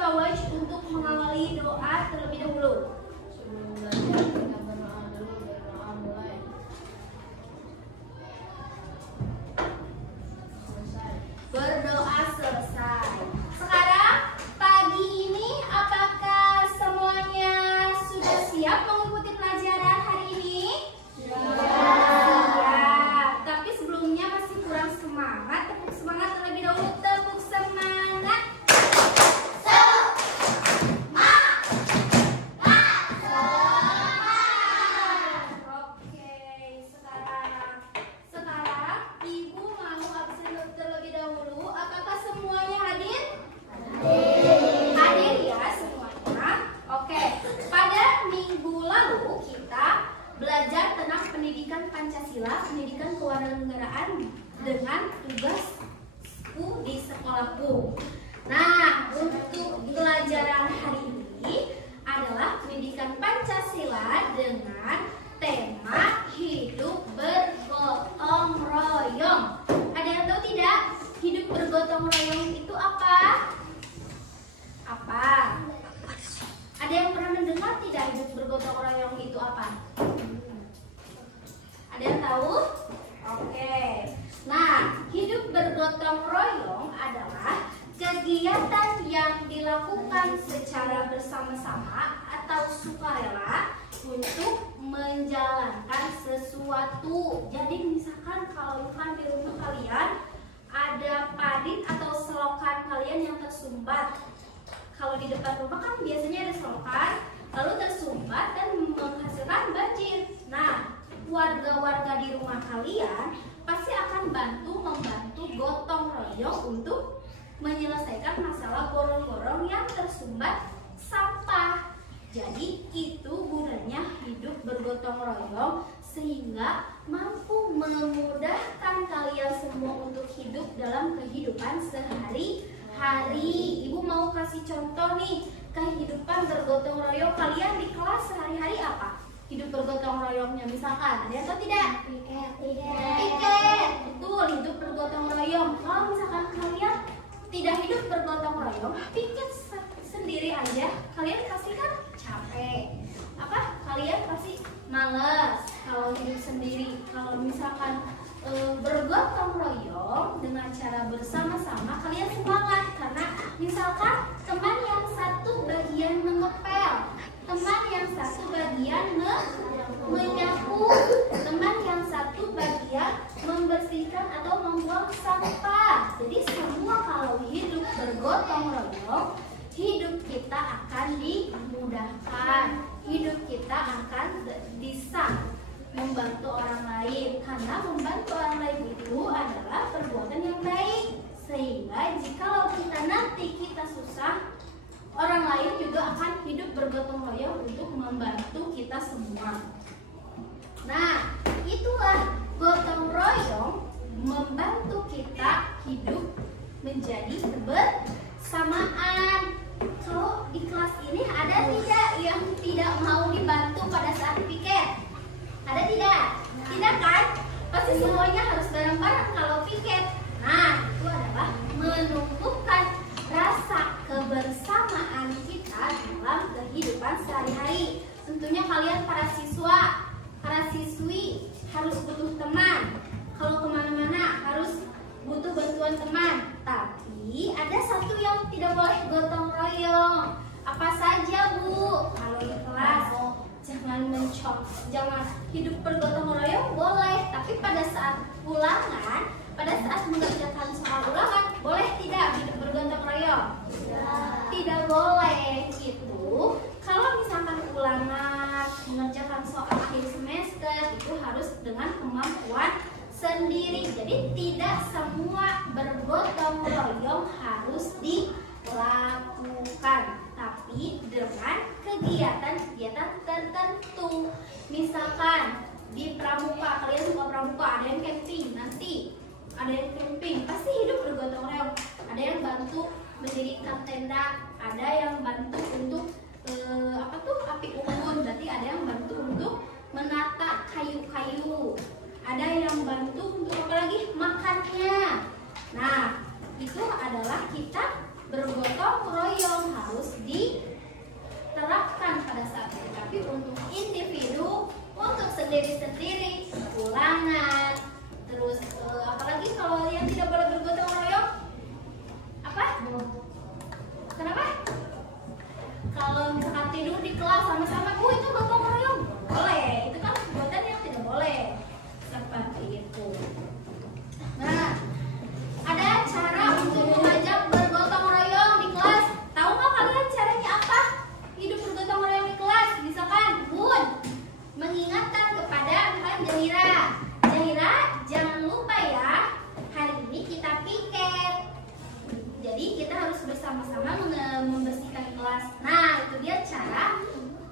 Fawaj untuk mengawali doa terlebih dahulu. Sebelum belajar kita berdoa dulu, berdoa mulai. Selesai. Berdoa selesai. Sekarang pagi ini apakah semuanya sudah siap mengikuti pelajaran hari ini? Siap. Tapi sebelumnya masih kurang semangat. Tepuk semangat terlebih dahulu. Tepuk semangat. Oke, sekarang Ibu mau absen terlebih dahulu. Apakah semuanya hadir? Hadir ya semuanya. Oke, pada minggu lalu kita belajar tentang pendidikan Pancasila, pendidikan kewarganegaraan dengan tugasku di sekolahku. Nah, untuk pelajaran hari ini adalah pendidikan Pancasila dengan tema hidup bergotong royong. Ada yang tahu tidak? Hidup bergotong royong itu apa? Apa? Ada yang pernah mendengar tidak hidup bergotong royong itu apa? Ada yang tahu? Oke. Nah, hidup bergotong royong adalah kegiatan yang dilakukan secara bersama-sama atau sukarela untuk menjalankan sesuatu. Jadi misalkan kalau di rumah kalian ada parit atau selokan kalian yang tersumbat. Kalau di depan rumah kan biasanya ada selokan, lalu tersumbat dan menghasilkan banjir. Nah, warga-warga di rumah kalian pasti akan membantu gotong royong untuk menyelesaikan masalah gorong-gorong yang tersumbat sampah. Jadi itu gunanya hidup bergotong royong sehingga mampu memudahkan kalian semua untuk hidup dalam kehidupan sehari-hari. Ibu mau kasih contoh nih, kehidupan bergotong royong kalian di kelas sehari-hari apa? Hidup bergotong royongnya misalkan, ada yang tahu tidak? Piket. Betul, hidup bergotong royong. Kalau misalkan kalian tidak hidup bergotong royong, piket sendiri aja, kalian pasti kan capek. Kalian pasti males kalau hidup sendiri. Kalau misalkan bergotong royong dengan cara bersama-sama, kalian semangat karena misalkan teman yang satu bagian mengepel, teman yang satu bagian menyapu, teman yang satu bagian membersihkan atau membuang sampah. Jadi semua kalau hidup bergotong royong, hidup kita akan dimudahkan, hidup kita akan bisa membantu orang lain, karena membantu orang lain itu adalah perbuatan yang baik. Sehingga jikalau kita nanti kita susah, orang lain juga akan hidup bergotong royong untuk membantu kita semua. Nah, itulah gotong royong membantu kita hidup menjadi kebersamaan. Kalau di kelas ini ada tidak yang tidak mau dibantu pada saat piket? Ada tidak? Tidak kan? Pasti semuanya harus bareng-bareng kalau piket. Nah, itu adalah menumbuhkan rasa kebersamaan kita dalam kehidupan sehari-hari. Tentunya kalian para siswa, para siswi harus butuh teman. Kalau kemana-mana harus butuh bantuan teman. Tapi ada satu yang tidak boleh gotong royong. Apa saja, Bu? Kalau di kelas jangan hidup bergotong royong boleh, tapi pada saat ulangan, pada saat mengerjakan soal ulangan, boleh tidak hidup bergotong royong? Tidak boleh. Itu kalau misalkan ulangan mengerjakan soal akhir semester itu harus dengan kemampuan sendiri. Jadi tidak semua bergotong royong harus dilakukan, tapi dengan kegiatan-kegiatan tertentu. Misalkan di pramuka, kalian suka pramuka, ada yang camping, nanti ada yang camping, pasti hidup bergotong royong. Ada yang bantu mendirikan tenda, ada yang bantu untuk api unggun, berarti ada yang bantu untuk menata kayu-kayu, ada yang bantu untuk apa lagi? Makannya. Nah, itu adalah kita bergotong royong, harus kelas sama-sama, itu gotong royong boleh. Itu kan perbuatan yang tidak boleh seperti itu. Nah, ada cara untuk mengajak bergotong royong di kelas. Tahu nggak kalian caranya apa? Hidup bergotong royong di kelas. Misalkan, Bun, mengingatkan kepada Mbak Jahira. Jahira, jangan lupa ya, hari ini kita piket. Jadi kita harus bersama-sama membersihkan kelas. Nah, itu dia cara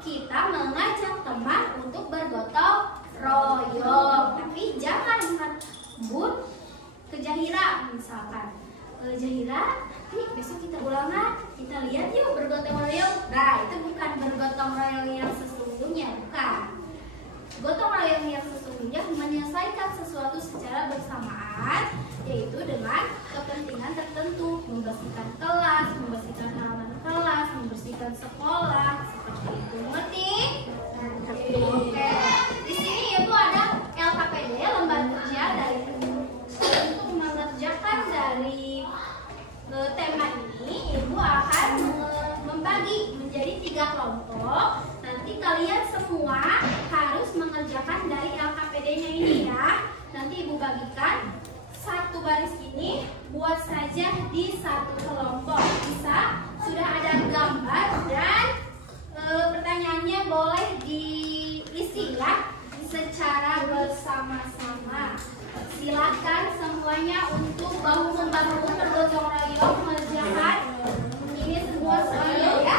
kita mengajak teman untuk bergotong royong. Tapi jangan Bun ke Jahira misalkan, Jahira, besok kita ulangan, kita lihat yuk bergotong royong. Nah, itu bukan bergotong royong yang sesungguhnya, bukan. Gotong royong yang sesungguhnya menyelesaikan sesuatu secara bersamaan, yaitu dengan kepentingan tertentu, membersihkan kelas, membersihkan halaman kelas, membersihkan sekolah, seperti itu. Ngerti? Oke. Di sini Ibu ada LKPD, lembar kerja dari untuk mengerjakan dari tema ini. Ibu akan membagi menjadi 3 kelompok. Nanti kalian semua harus mengerjakan dari LKPD-nya ini ya. Nanti Ibu bagikan satu baris ini, buat saja di satu kelompok. Bisa, sudah ada gambar dan pertanyaannya boleh diisi ya secara bersama-sama. Silakan semuanya untuk bahu-membahu bergotong royong mengerjakan ini semua soalnya ya.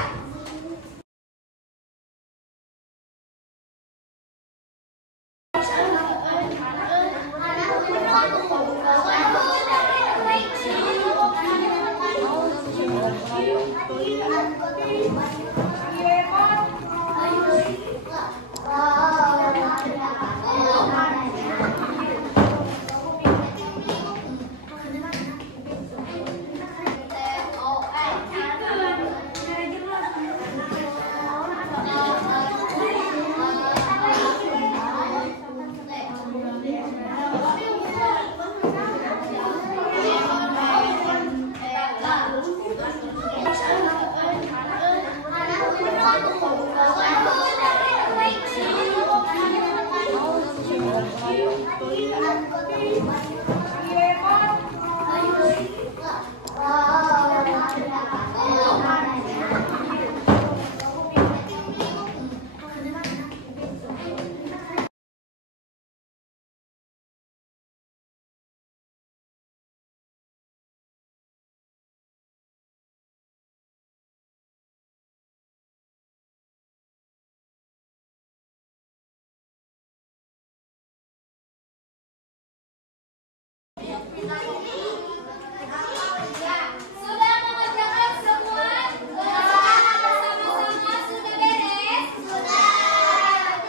Sudah mengerjakan semua? Bersama-sama sudah beres? Sudah.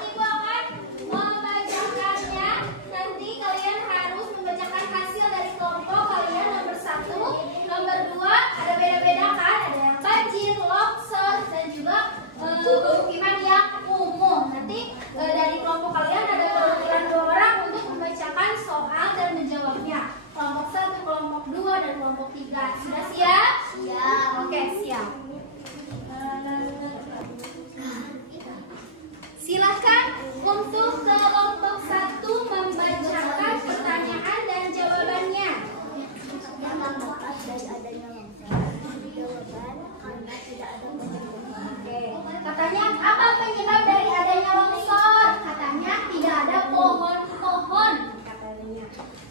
Ibu akan membacakannya. Nanti kalian harus membacakan hasil dari kelompok kalian nomor 1, nomor 2. Ada beda-beda kan? Ada yang banjir, longsor, dan juga pemukiman yang umum. Nanti dari kelompok kalian ada perwakilan 2 orang untuk membacakan soal dan menjawabnya. Kelompok 1, kelompok 2, dan kelompok 3. Sudah siap? Siap. Oke, siap. Silahkan untuk kelompok 1 membacakan pertanyaan dan jawabannya. Yang terlepas dari adanya longsor, jawaban karena tidak ada pohon. Oke. Katanya apa penyebab dari adanya longsor? Katanya tidak ada pohon-pohon katanya.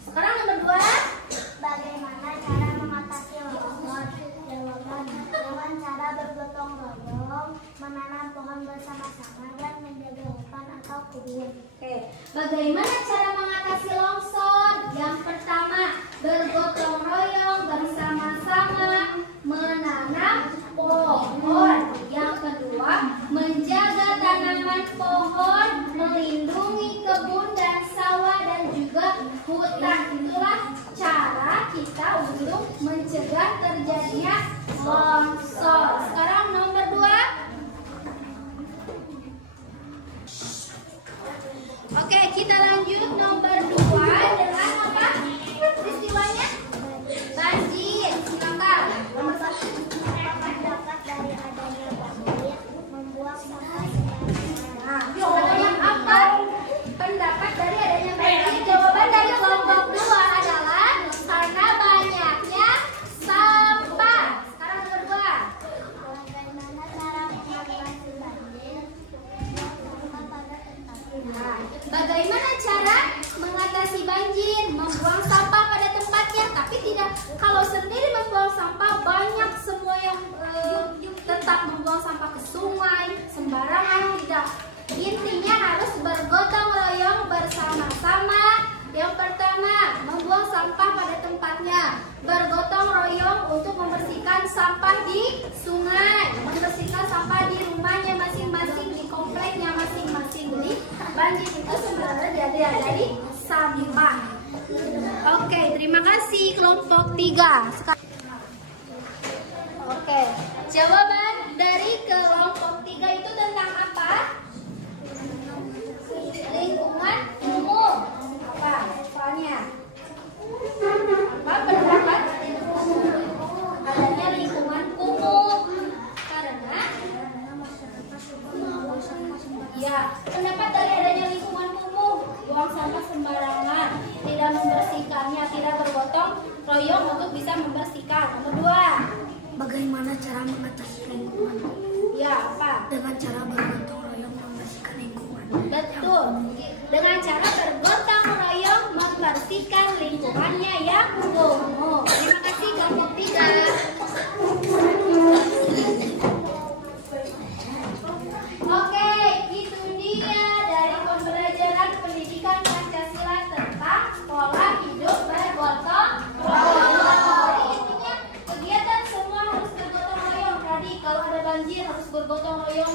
Sekarang nomor 2. Bagaimana cara mengatasi longsor? Jawaban dengan cara bergotong royong, menanam pohon bersama-sama dan menjaga hutan atau kebun. Oke. Bagaimana cara mengatasi longsor? Yang pertama, bergotong royong bersama-sama menanam pohon. Yang kedua, menjaga tanaman pohon, melindungi kebun dan sawah dan juga hutan. Itulah cara kita untuk mencegah terjadinya longsor. Sekarang nomor 2. Oke, kita lanjut nomor 2 dengan apa? Peristiwanya banjir. Silakan. Nomor 1, dapat dari adanya banjir membuang sampah Kalau sendiri membuang sampah, banyak semua yang tetap membuang sampah ke sungai, sembarangan, tidak. Intinya harus bergotong royong bersama-sama. Yang pertama, membuang sampah pada tempatnya. Bergotong royong untuk membersihkan sampah di sungai, membersihkan sampah di rumahnya masing-masing, di kompleknya masing-masing. Jadi banjir itu sebenarnya jadi sampah. Oke, terima kasih kelompok 3. Oke, jawaban dari kelompok 3 itu tentang apa? Lingkungan umum. Apa soalnya? Apa pendapat adanya lingkungan umum? Karena ya, pendapat dari adanya lingkungan umum, buang sampah sembarangan, tidak membersihkannya, tidak bergotong royong untuk bisa membersihkan. Nomor 2, Bagaimana cara mengatasi lingkungan? ya apa? Dengan cara bergotong royong membersihkan lingkungan. Betul. Dengan cara bergotong royong membersihkan lingkungannya yang umum. Terima kasih kelompok 3. Oke, itu dia dari pembelajaran pendidikan Pancasila tentang pola hidup bergotong royong. Jadi intinya kegiatan semua harus bergotong royong. Tadi kalau ada banjir harus bergotong royong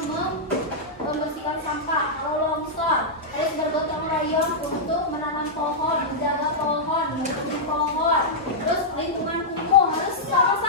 membersihkan sampah. Kalau longsor harus bergotong royong untuk menanam pohon, menjaga pohon, membersihkan pohon. Terus lingkungan umum harus sama-sama